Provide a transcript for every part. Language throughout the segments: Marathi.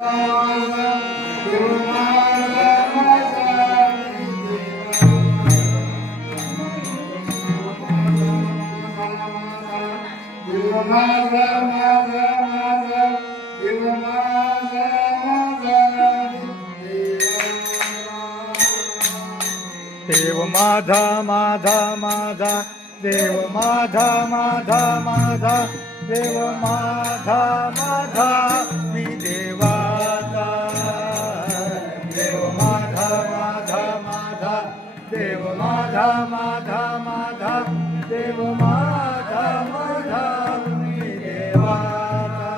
देव माझा माझा माझा देव माझा माझा माझा देव माझा माझा मी देवाचा देव माझा माझा माझा देव माझा माझा माझा देव माझा माझा मी देवाचा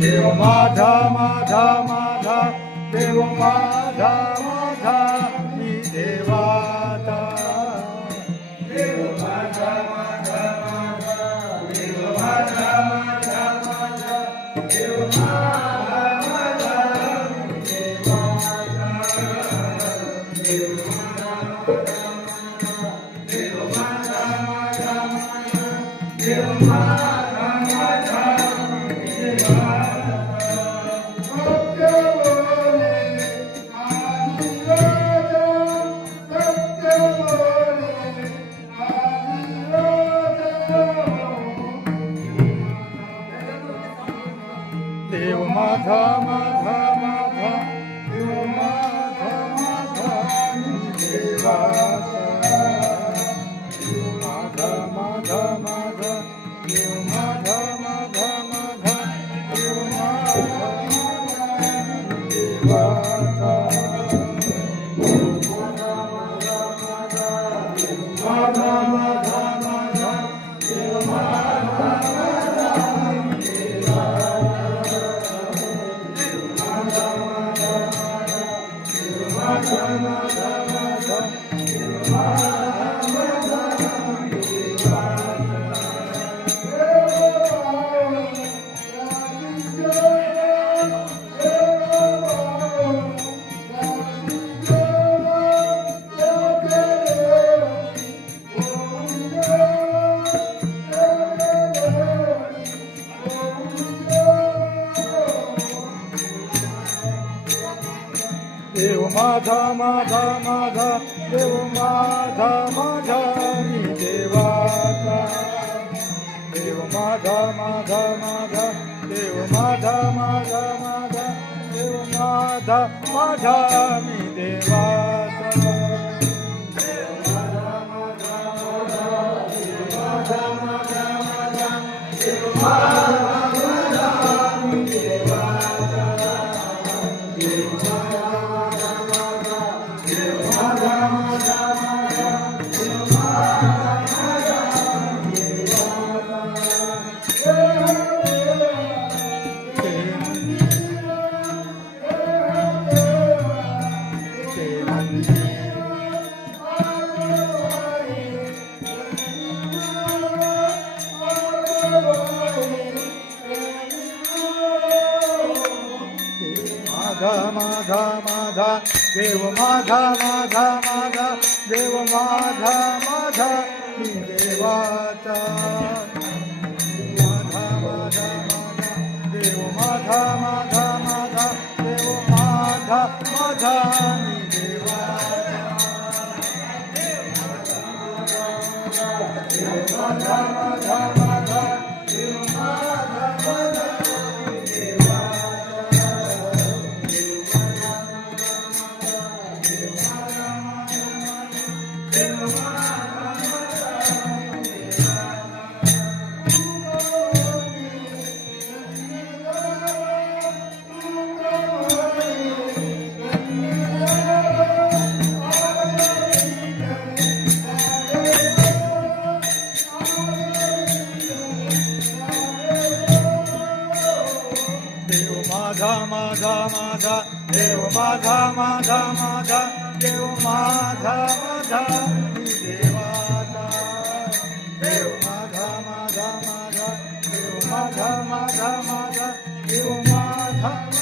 देव माझा माझा माझा देव माझा माझा मी देवाचा देव माझा माझा माझा देव माझा माझा माझा देव माझा माझा मी देवाचा देव माझा माझा माझा देव माझा माझा देव माझा माझा माझा देव माझा माझा देवाचा देव माझा माझा माझा देव माझा माझा माझा देव माझा देवाचा माझा माझा माझा देव माझा देव माझा माझा माझा देव माझा माझा मी देवाचा देव माझा माझा माझा देव माझा माझा माझा देव माझा माझा मी देवाचा देव माझा माझा माझा देव माझा माझा माझा देव माझा माझा मी देवाचा देव माझा माझा देव माझा माझा माझा देव माझा माझा मी देवाचा माझा माझा माझा देव माझा माझा माझा देव माझा माझा मी देवाचा देव माझा माझा माझा देव माझा माझा माझा माझा माझा देव माझा माझा माझा देव माझा माझा मी देवाचा देव माझा माझा माझा देव माझा माझा माझा देव माझा माझा